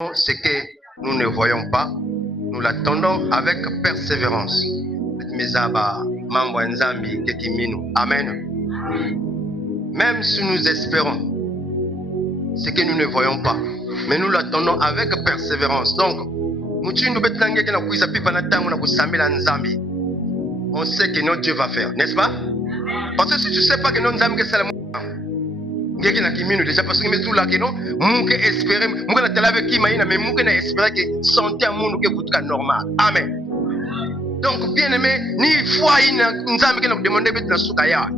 Ce que nous ne voyons pas, nous l'attendons avec persévérance. Amen. Même si nous espérons ce que nous ne voyons pas, mais nous l'attendons avec persévérance. Donc, on sait que notre Dieu va faire, n'est-ce pas? Parce que si tu ne sais pas que notre Dieu va faire, déjà parce que nous là que non, nous espérer, nous la télé qui maïna, mais nous espérer que santé à monde que vous normal. Amen. Donc bien aimé, ni foi nous avons que nous demander na sukaya.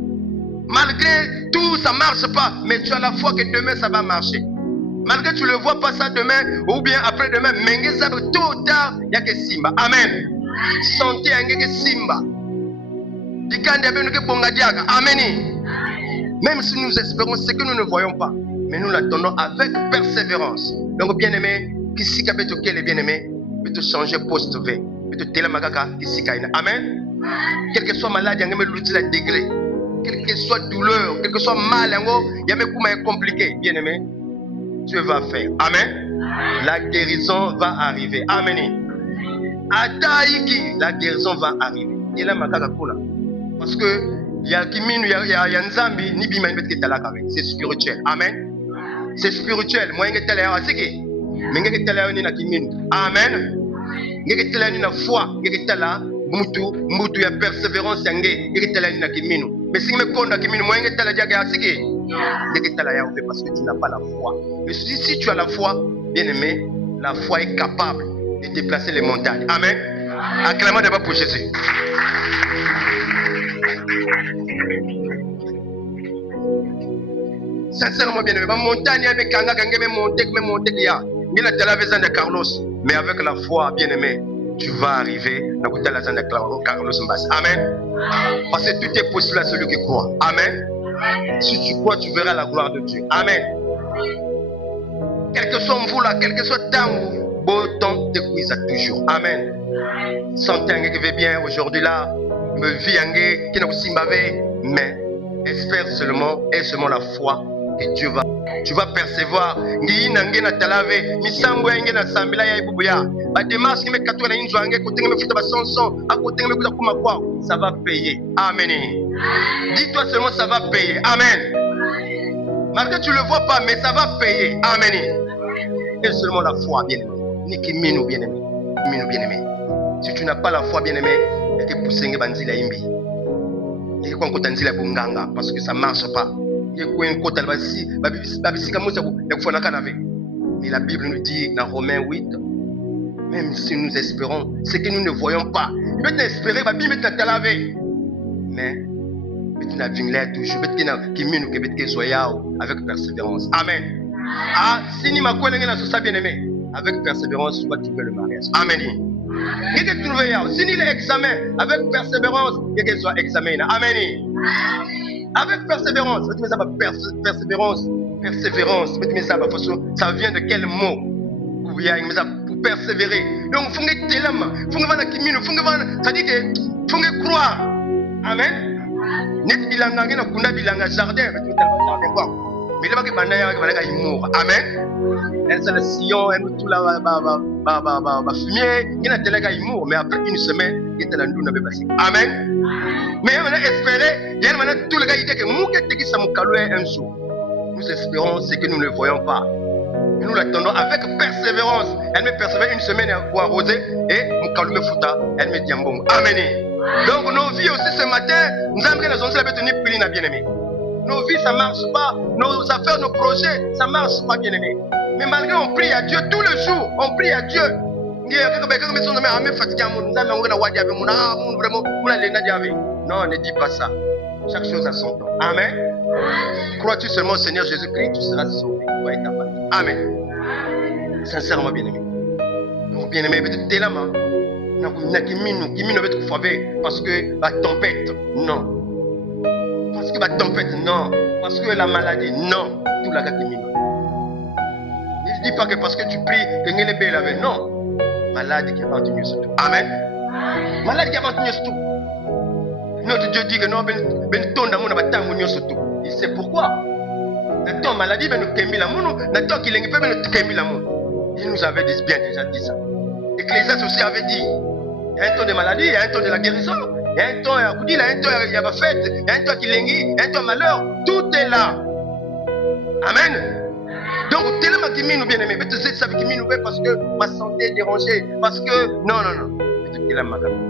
Malgré tout ça marche pas, mais tu as la foi que demain ça va marcher. Malgré que tu le vois pas ça demain ou bien après demain, mais ça tôt ou tard y a que simba. Amen. Santé y a que simba. Dikande abenu ke bonga diaka. Amen. Même si nous espérons ce que nous ne voyons pas, mais nous l'attendons avec persévérance. Donc, bien-aimé, qui s'y capte auquel est bien-aimé, peut te changer post-V, peut te télémagaka, qui s'y caïna. Amen. Quelle que soit maladie, il y a l'outil de degré. Quelle que soit douleur, quel que soit mal, il y a même compliqué. Bien-aimé, Dieu va faire. Amen. La guérison va arriver. Amen. Ataïki, la guérison va arriver. Et là, parce que c'est spirituel. Amen. C'est spirituel. Amen. Mutu ya persévérance mais si me konda kiminu moi ngetala diaga asiki ngetala ya parce que tu n'as pas la foi. Mais si tu as la foi, bien aimé, la foi est capable de déplacer les montagnes. Amen. Acclamons d'abord pour Jésus. Sincèrement bien aimé, ma montagne avec Kanga me monter de Carlos, mais avec la foi bien aimé, tu vas arriver dans la zone de Carlos Mbass. Amen. Parce que tout est possible à celui qui croit. Amen. Si tu crois, tu verras la gloire de Dieu. Amen. Quel que soit vous là, quel que soit temps, beau temps te cuise toujours. Amen. Santé qui va bien aujourd'hui là, me vie qui n'a pas mais espère seulement et seulement la foi que Dieu va. Tu vas percevoir. Ça va payer. Amen. Dis-toi seulement ça va payer. Amen. Malgré que tu ne le vois pas, mais ça va payer. Amen. Et seulement la foi, bien-aimé. Nikimino, bien-aimé. Bien-aimé. Si tu n'as pas la foi, bien-aimé, tu es poussé à Banzila Imbi. Parce que ça ne marche pas. Mais la Bible nous dit dans Romains 8, même si nous espérons ce que nous ne voyons pas, nous peut espérer, mais avec persévérance. Amen. Ah, si nous bien aimé, avec persévérance, tu vas trouver le mariage. Amen. Si nous l'examen, avec persévérance, il y soit examen. Amen. Avec persévérance, persévérance, ça vient de quel mot? Pour persévérer. Donc, il faut que tu ça dit que il faut croire. Amen. Net bilanga na kuna bilanga jardin, mais là que amen. Elle le sillon, elle tout la fumier, il a tellement d'amour, mais après une semaine, il était là nous n'avait passé. Amen. Mais on a espéré, il y a tout le gars qui dit que un jour. Nous espérons ce que nous ne voyons pas. Et nous l'attendons avec persévérance. Elle me persévère une semaine pour arroser et Moukalume Fouta, elle me dit bon. Amen. Donc nos vies aussi ce matin, nous aimerions les onzelles avec tenir Pilina bien-aimé. Nos vies ça marche pas, nos affaires, nos projets, ça marche pas bien-aimé. Mais malgré on prie à Dieu tous les jours, on prie à Dieu. Non, ne dis pas ça. Chaque chose a son temps. Amen. Crois-tu seulement au Seigneur Jésus-Christ, tu seras sauvé. Amen. Sincèrement, bien-aimé. Donc, bien-aimé, tu es là, parce que la tempête, non. Parce que la tempête, non. Parce que la maladie, non. Tout la gâte. Ne dis pas que parce que tu pries, que tu es belle. Non. Maladie qui a continué sur tout. Amen. Maladie qui a continué sur tout. Notre Dieu dit que non, il sait pourquoi. Notre maladie va nous kémi la mono, notre qui l'engage nous kémi la mono. Il nous avait bien déjà dit ça. Ecclésiaste aussi avait dit, il y a un temps de maladie, il y a un temps de la guérison, il y a un temps à Koudi, il y a un temps à Yabafet, il y a un temps à Kilengi, il y a un temps à malheur. Tout est là. Amen. Donc, tellement qui nous bien aimé. Mais tu sais, ça veut qu'il nous parce que ma santé est dérangée. Parce que, non.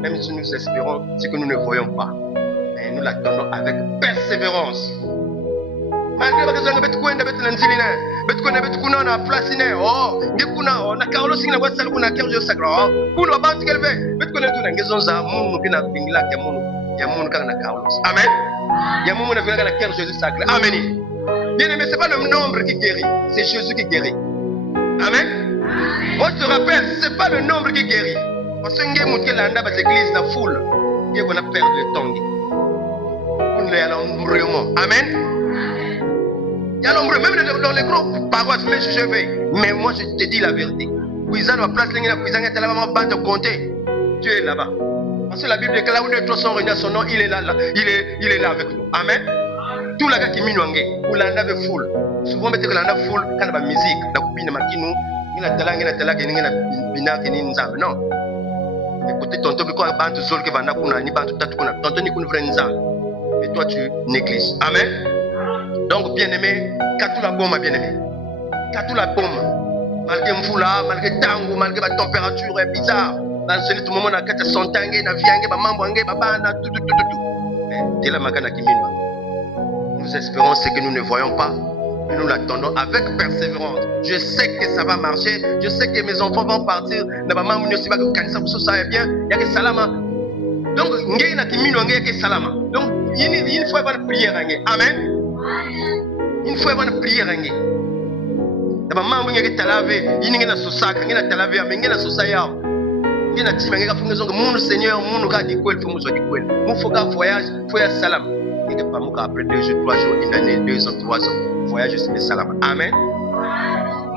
Même si nous espérons, c'est que nous ne voyons pas. Mais nous l'attendons avec persévérance. Malgré que nous avons fait quoi, nous avons fait l'anzilina, nous avons fait quoi, nous avons placé, oh, nous avons fait Carlos, nous avons fait quoi, nous avons fait quoi, nous avons fait quoi, nous avons fait quoi, nous avons fait quoi, amen. Il y a un moment où nous avons fait Jésus sacré, amen. Bien aimé, ce n'est pas le nombre qui guérit, c'est Jésus qui guérit. Amen. Moi je te rappelle, ce n'est pas le nombre qui guérit. Parce que nous avons fait l'église, la foule, nous avons perdu le temps. Nous avons nombreux. Amen. Il y a nombreux, même dans les groupes paroisses, mais je vais. Mais moi je te dis la vérité. Puisant la place, de compter. Tu es là-bas. Parce que la Bible dit que là où les 300 réunis à son nom, il est là, il est là avec nous. Amen. Tout le gars qui m'a dit, ou l'anda avec foule. Souvent, on que l'anda foule quand la musique, la copine makinu, il a talent, il a talent, il a bina, il a nzam. Non. Écoutez, tonton, quand on bande sol, qui va n'a kuna, ni bande tatu kuna, tonton ni kuna vrai nzam. Et toi, tu négliges. Amen. Donc, bien aimé, quand la bombe, bien aimé. Quand la bombe, malgré m'foula, malgré tango, malgré la température est bizarre. Dans ce moment, on a 400 tangé, na viangé, ba mambo angé, ba bana, tout. Mais, dès la magana qui mine. Nous espérons ce que nous ne voyons pas, mais nous l'attendons avec persévérance. Je sais que ça va marcher, je sais que mes enfants vont partir. Donc, il y a que salama. Donc, il y a que salama. Donc, il faut avoir une prière. Amen. Il faut avoir une prière. Il après 2 jours, 3 jours, une année, 2 ans, 3 ans, voyage sur les salam. Amen.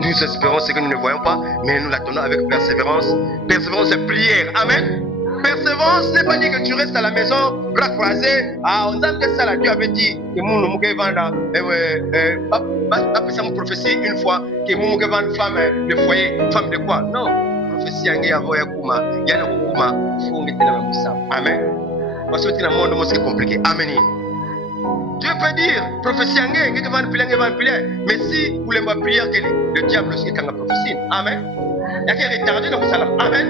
Nous espérons ce que nous ne voyons pas, mais nous l'attendons avec persévérance. Persévérance, c'est prière. Amen. Persévérance n'est pas dit que tu restes à la maison, bras croisés. Ah, on a que ça, là, Dieu avait dit que mon mouké vanda, ça me prophétie une fois que mon mouké vanda femme de foyer, femme de quoi? Non. Prophétie, il y a Kuma, il y a Kuma, il faut mettre la moussa. Amen. Parce que le monde c'est compliqué. Amen. Dieu peut dire, prophétie, mais si vous voulez ma prière, le diable aussi est en prophétie. Amen. Il y a qui est retardé dans le salam. Amen.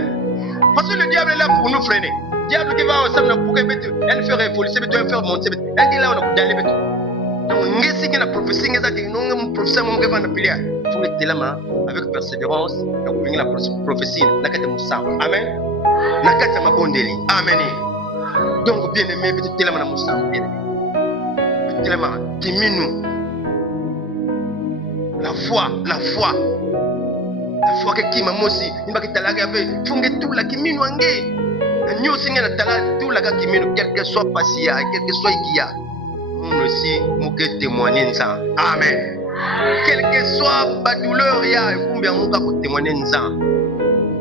Parce que le diable est là pour nous freiner. Le diable qui va au salam pour qu'il faire révolution, il faire monter. Il est là pour d'aller. Donc, si il y a une prophétie, il y a une prophétie qui va nous prier. Il faut être là avec persévérance. Donc, la prophétie, la carte de Moussa. Amen. La carte de Mabondeli. Amen. Donc, bien aimé, tu es là, Moussa. Bien aimé. La foi que qui m'a aussi il va que talaga avec fonge tout la qui minu angé nous singa la talaga tout la qui minu quel que soit passia quel que soit guia nous aussi nous que témoigner ça amen quel que soit ba douleur ya kumbe nous ka témoigner ça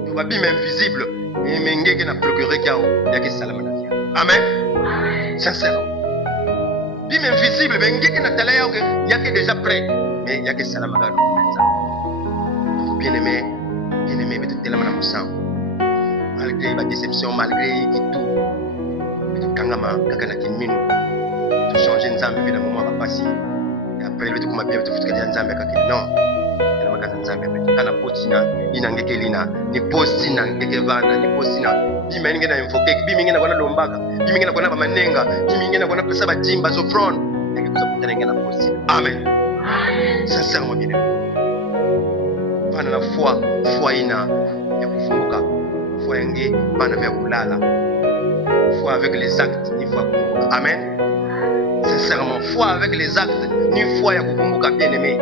tu vas bien invisible et menge que na procurer qu'il y a que salama na vie amen sincèrement bien invisible mais ngi que na talaga il y a que déjà prêt mais il y a que salama na bien aimé, mais tu es là, malgré la déception, malgré tout, mais tu kangama, kakana qui minu, tu changes une zambe, évidemment, va passer. Et après, tu comme bien, tu fais que nzambe kakini, non, tu n'as pas nzambe, tu kana potina, inangekelina, ni postina, ngekevana, ni postina, bimengi na infoke, bimengi na kona lombaka, bimengi na kona bamanenga, bimengi na kona pesa bajimba sofron, ngekuza kutana na postina. Amen. Sincèrement bien. Bana la foi ina ya kufunguka foi yange bana vya kulala foi avec les actes ni foi kufunguka amen sincèrement foi avec les actes ni foi ya kufunguka bien aimé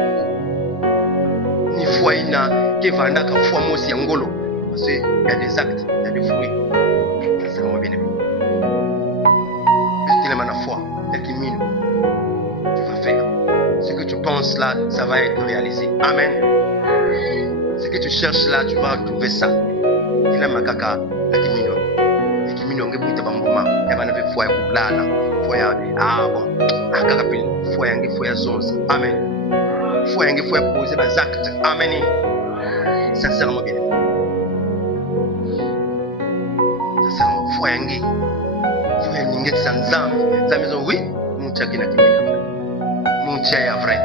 ni foi ina ke vanda ka foi mosi ya ngolo parce que il y a des actes il y a des fruits sincèrement bien aimé tu la foi tel qu'il mine tu vas faire ce que tu penses là ça va être réalisé amen. Ce que tu cherches là, tu vas trouver ça. Il a makaka, la kimino. La kimino, on peut pas m'emboumer. Il y a pas de foi pour là, foi ah bon, ah carapil, foi un foi zone. Amen. Foi un foi poser des actes. Amen. sincèrement bien. Sincèrement, foi yangi. Foi yangi tsanzambi. Za maison oui, mucha kina kimia. Mucha ya vrai.